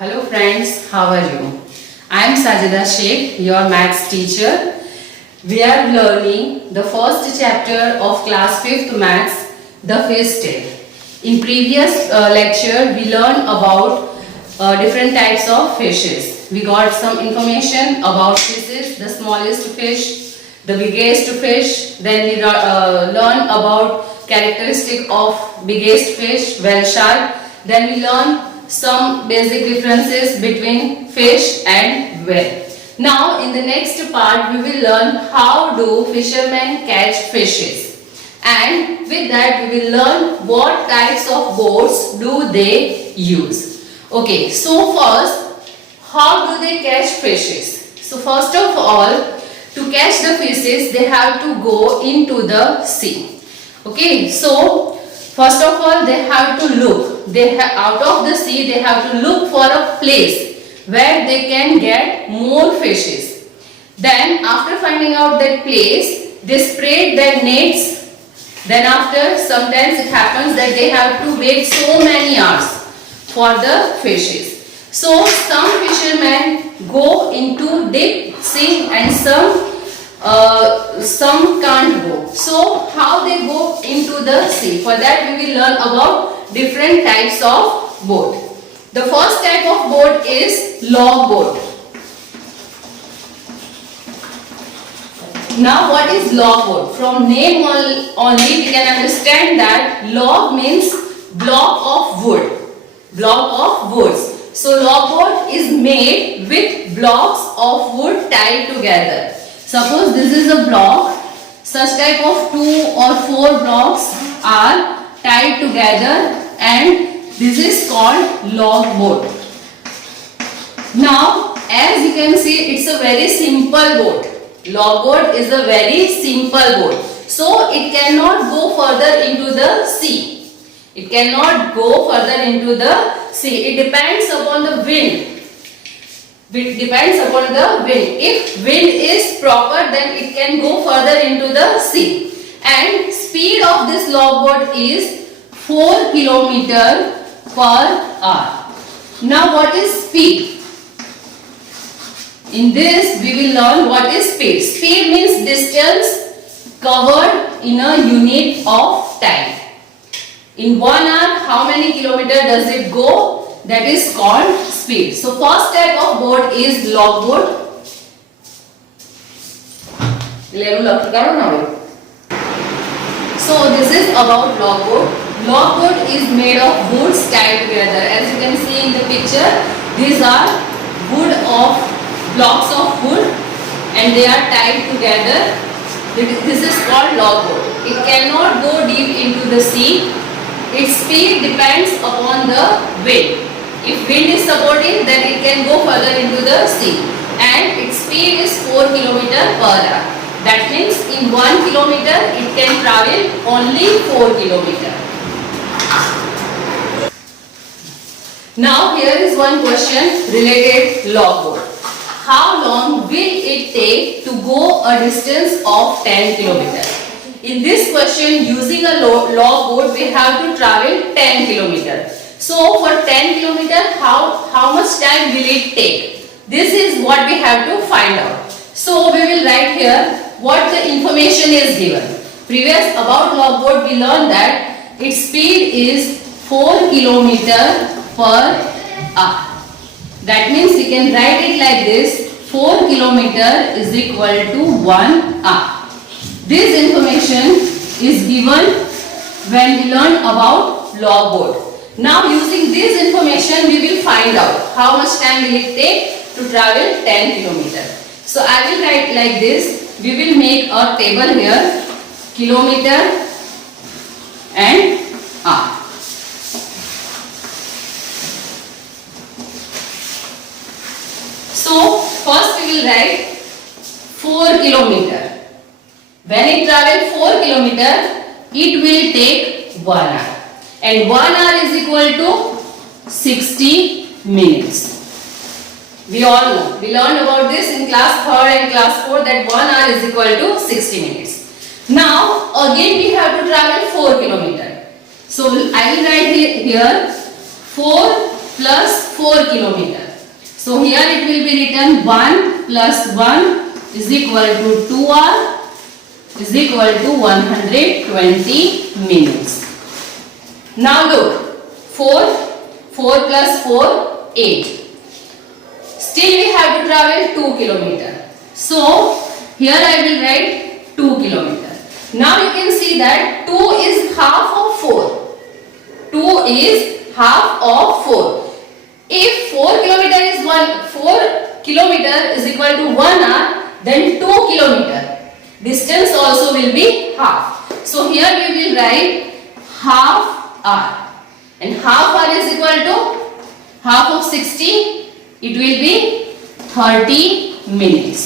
Hello friends, how are you? I am SAJEDA SHAIKH, your maths teacher. We are learning the first chapter of class 5th maths, the fish tail. In previous lecture, we learned about different types of fishes. We got some information about fishes, the smallest fish, the biggest fish. Then we learned about characteristic of biggest fish, whale shark. Then we learned some basic differences between fish and whale. Now in the next part we will learn how do fishermen catch fishes, and with that we will learn what types of boats do they use. Okay, so first, how do they catch fishes? So first of all, to catch the fishes they have to go into the sea. Okay, so first of all they have to look. Out of the sea they have to look for a place where they can get more fishes. Then after finding out that place, they spread their nets. Then after sometimes it happens that they have to wait so many hours for the fishes. So some fishermen go into deep sea and some can't go. So how they go into the sea? For that we will learn about different types of boat. The first type of boat is log boat. Now what is log boat? From name only we can understand that log means block of wood. Block of woods. So log boat is made with blocks of wood tied together. Suppose this is a block. Such type of 2 or 4 blocks are tied together and this is called log boat. Now as you can see, it's a very simple boat. Log boat is a very simple boat. So it cannot go further into the sea. It cannot go further into the sea. It depends upon the wind. It depends upon the wind. If wind is proper, then it can go further into the sea. And speed of this log boat is 4 km per hour. Now what is speed? In this we will learn what is speed. Speed means distance covered in a unit of time. In 1 hour, how many kilometers does it go? That is called speed. So first type of boat is log boat. So this is about log boat. Log boat is made of woods tied together. As you can see in the picture, these are blocks of wood and they are tied together. This is called log boat. It cannot go deep into the sea. Its speed depends upon the wind. If wind is supporting, then it can go further into the sea. And its speed is 4 km per hour. That means in 1 kilometer it can travel only 4 km. Now here is one question related log boat. How long will it take to go a distance of 10 km? In this question, using a log boat, we have to travel 10 km. So for 10 km, how much time will it take? This is what we have to find out. So we will write here what the information is given. Previous about log boat, we learned that its speed is 4 km per hour. That means we can write it like this: 4 km is equal to 1 hour. This information is given when we learn about log boat. Now using this information we will find out how much time will it take to travel 10 km. So I will write like this. We will make a table here: kilometer and hour. So first we will write 4 km. When it travels 4 km, it will take 1 hour. And 1 hour is equal to 60 minutes. We all know. We learned about this in class 3rd and class 4 that 1 hour is equal to 60 minutes. Now again we have to travel 4 km. So I will write here 4 plus 4 kilometer. So here it will be written 1 plus 1 is equal to 2 hour is equal to 120 minutes. Now look, 4 plus 4, 8. Still we have to travel 2 kilometer. So here I will write 2 kilometer. Now you can see that 2 is half of 4. 2 is half of 4. If 4 kilometer is equal to 1 hour, then 2 kilometer distance also will be half. So here we will write half hour. And half hour is equal to half of 60. It will be 30 minutes.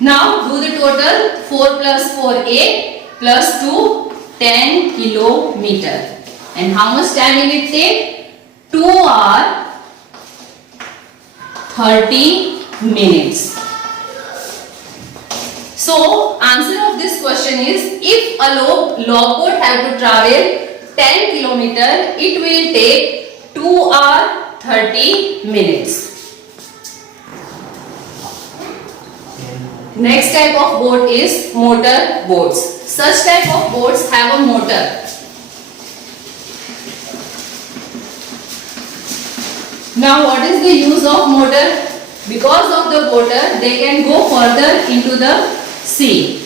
Now do the total. 4 plus 4, 8 plus 2, 10 kilometer. And how much time will it take? 2 hours 30 minutes. So answer of this question is, if a logboat have to travel 10 kilometer, it will take 2 hours 30 minutes. Next type of boat is motor boats. Such type of boats have a motor. Now what is the use of motor? Because of the motor, they can go further into the sea.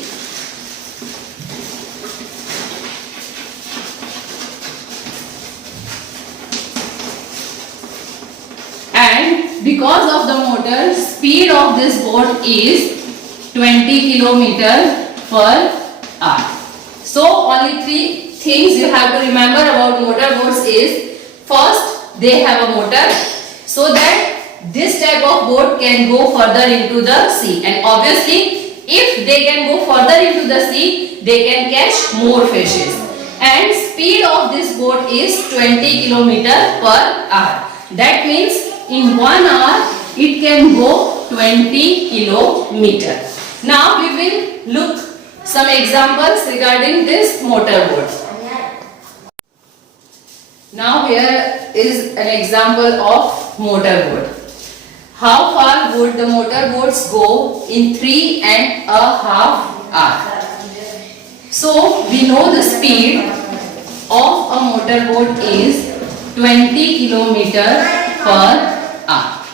And because of the motor, speed of this boat is 20 kilometer per hour. So only 3 things you have to remember about motor boats is, first, they have a motor so that this type of boat can go further into the sea, and obviously if they can go further into the sea, they can catch more fishes. And speed of this boat is 20 kilometer per hour. That means in 1 hour it can go 20 kilometer. Now we will look some examples regarding this motor boat. Now here is an example of motor boat. How far would the motor boats go in 3.5 hours? So we know the speed of a motor boat is 20 kilometer per hour.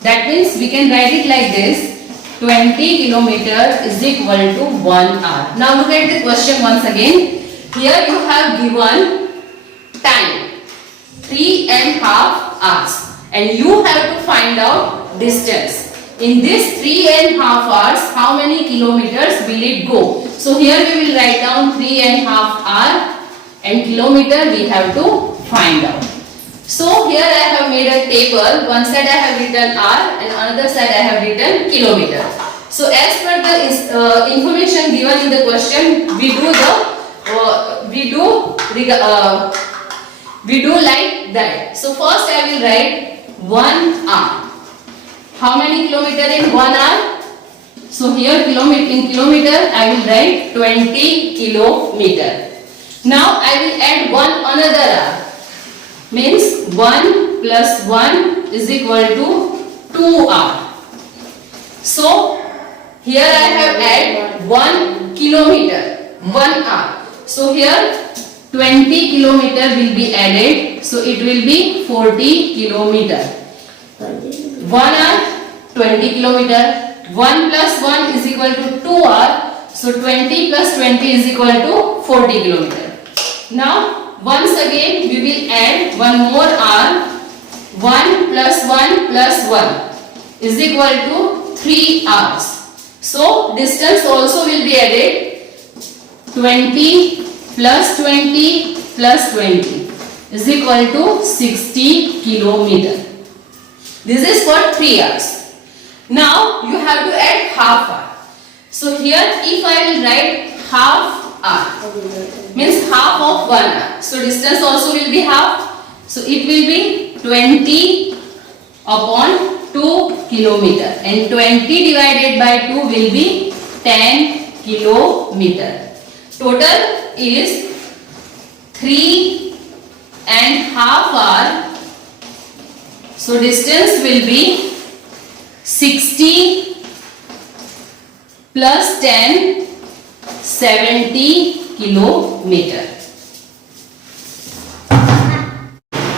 That means we can write it like this: 20 kilometer is equal to 1 hour. Now look at the question once again. Here you have given time 3.5 hours. And you have to find out distance. In this 3.5 hours, how many kilometers will it go? So here we will write down 3.5 hours and kilometer we have to find out. So here I have made a table. One side I have written hour and another side I have written kilometer. So as per the information given in the question, we do like that. So first I will write 1 hour. How many kilometer in 1 hour? So here in kilometer I will write 20 kilometer. Now I will add one another hour. Means 1 plus 1 is equal to 2 hour. So here I have add 1 kilometer, 1 hour. So here 20 kilometer will be added, so it will be 40 kilometer. 1 hour, 20 kilometer. 1 plus 1 is equal to 2 hour, so 20 plus 20 is equal to 40 kilometer. Now once again we will add one more hour. 1 plus 1 plus 1 is equal to 3 hours. So distance also will be added. 20 plus 20 plus 20 is equal to 60 kilometer. This is for 3 hours. Now you have to add half hour. So here if I will write half hour, means half of 1 hour. So distance also will be half. So it will be 20 upon 2 kilometer, and 20 divided by 2 will be 10 kilometer. Total is 3 and half hour. So distance will be 60 plus 10, 70 kilometer.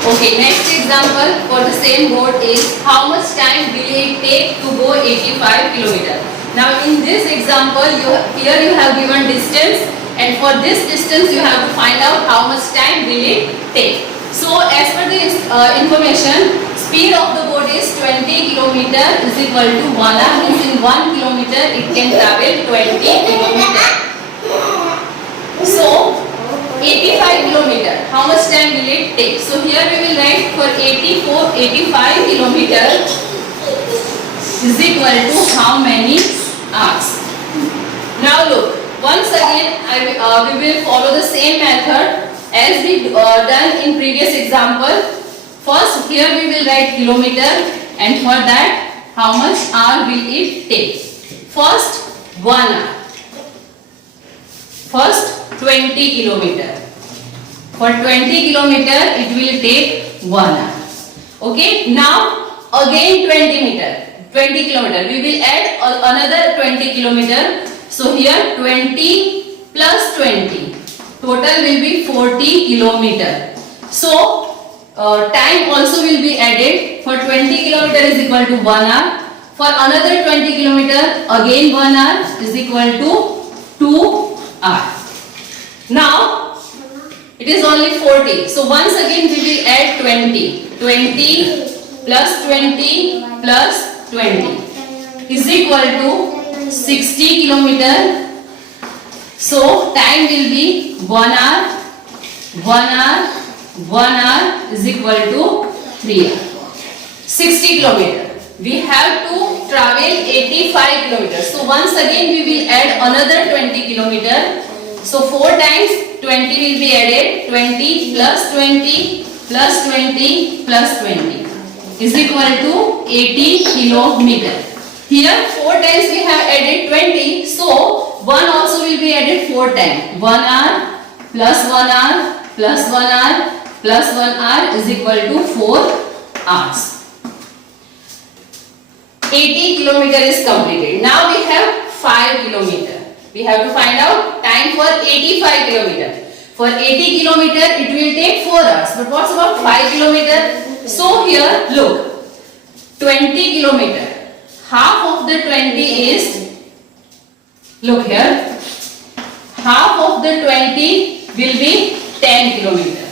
Okay, next example for the same board is how much time will it take to go 85 kilometer. Now in this example, here you have given distance, and for this distance you have to find out how much time will it take. So as per this information, speed of the boat is 20 kilometer is equal to 1 hour, means in 1 kilometer it can travel 20 kilometer. So 85 kilometer, how much time will it take? So here we will write for 85 kilometer is equal to how many hours. Now look, once again we will follow the same method as we done in previous example. First here we will write kilometer, and for that how much hour will it take. First 1 hour. First 20 kilometer. For 20 kilometer it will take 1 hour. Okay, now again 20 kilometer. We will add another 20 kilometer. So here 20 plus 20. Total will be 40 kilometer. So time also will be added. For 20 kilometer is equal to 1 hour. For another 20 kilometer again 1 hour is equal to 2 hours. Now it is only 40. So once again we will add 20. 20 plus 20 plus 20 is equal to 60 kilometer. So time will be 1 hour, 1 hour, 1 hour is equal to 3 hours. 60 kilometer. We have to travel 85 kilometers. So once again we will add another 20 kilometer. So 4 times 20 will be added. 20 plus 20 plus 20 plus 20 is equal to 80 kilometer. Here 4 times we have added 20. So 1 also will be added 4 times. 1 hour plus 1 hour plus 1 hour plus 1 hour is equal to 4 hours. 80 kilometer is completed. Now we have 5 kilometer. We have to find out time for 85 kilometer. For 80 kilometer it will take 4 hours. But what's about 5 kilometer? So here look, 20 kilometer. Half of the 20 is, look here, half of the 20 will be 10 kilometer.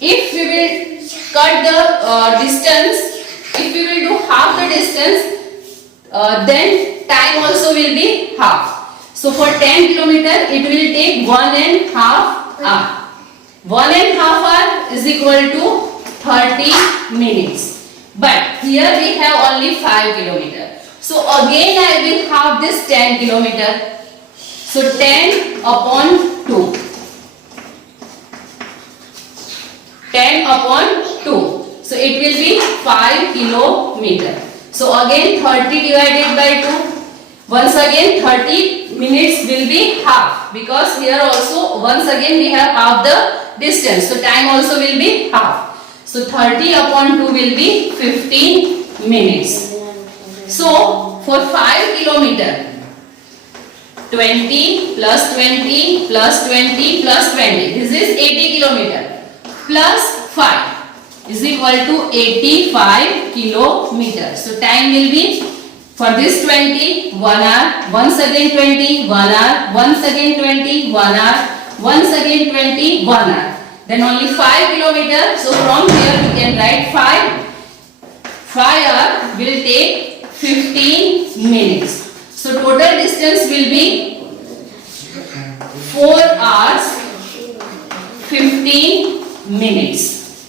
If we will cut the distance, if we will do half the distance, then time also will be half. So for 10 kilometer it will take 1.5 hour. 1.5 hour is equal to 30 minutes. But here we have only 5 kilometer. So again I will have this 10 kilometer. So 10 upon 2. 10 upon 2. So it will be 5 kilometer. So again 30 divided by 2. Once again 30 minutes will be half, because here also once again we have half the distance. So time also will be half. So 30 upon 2 will be 15 minutes. So for 5 kilometer, 20 plus 20 plus 20 plus 20. This is 80 kilometer plus 5 is equal to 85 kilometer. So time will be for this 20, 1 hour, once again 20, 1 hour, once again 20, 1 hour, once again 20, 1 hour. Then only 5 kilometer. So from here we can write 5. 5 hour will take 15 minutes. So total distance will be 4 hours 15 minutes.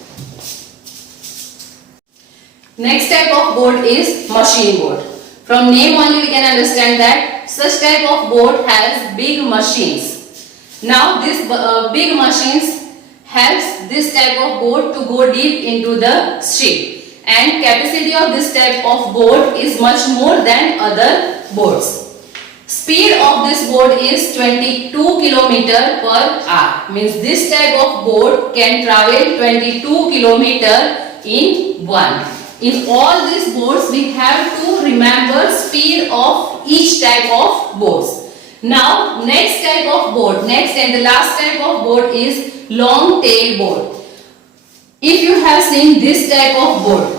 Next type of boat is machine boat. From name only we can understand that such type of boat has big machines. Now this big machines helps this type of boat to go deep into the stream, and capacity of this type of boat is much more than other boats. Speed of this boat is 22 km per hour. Means this type of boat can travel 22 km in one. In all these boats, we have to remember speed of each type of boats. Now, next type of boat, next and the last type of boat is long tail boat. If you have seen this type of boat,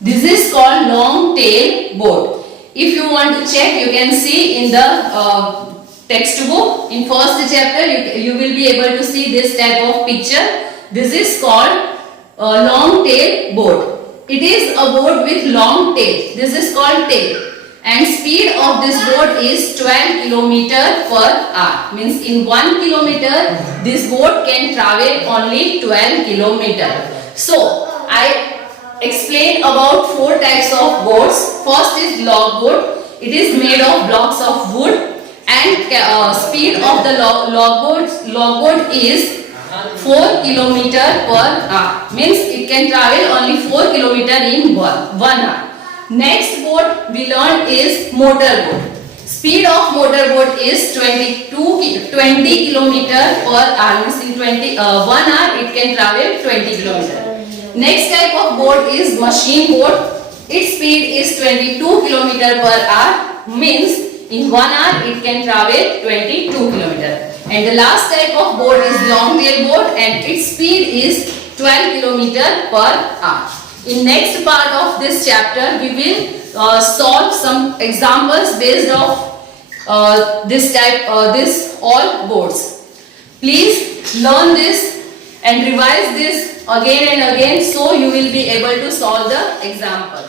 this is called long tail boat. If you want to check, you can see in the textbook, in first chapter, you will be able to see this type of picture. This is called long tail boat. It is a boat with long tail. This is called tail. And speed of this boat is 12 km per hour. Means in 1 km, this boat can travel only 12 km. So, I explained about 4 types of boats. First is log boat. It is made of blocks of wood. And speed of the log boat is 4 km per hour. Means it can travel only 4 km in 1 hour. Next boat we learned is motor boat. Speed of motor boat is 20 km per hour. Means in 1 hour it can travel 20 km. Next type of boat is machine boat. Its speed is 22 km per hour. Means in 1 hour it can travel 22 km. And the last type of boat is long tail boat and its speed is 12 km per hour. In next part of this chapter, we will solve some examples based of this all boards. Please learn this and revise this again and again so you will be able to solve the example.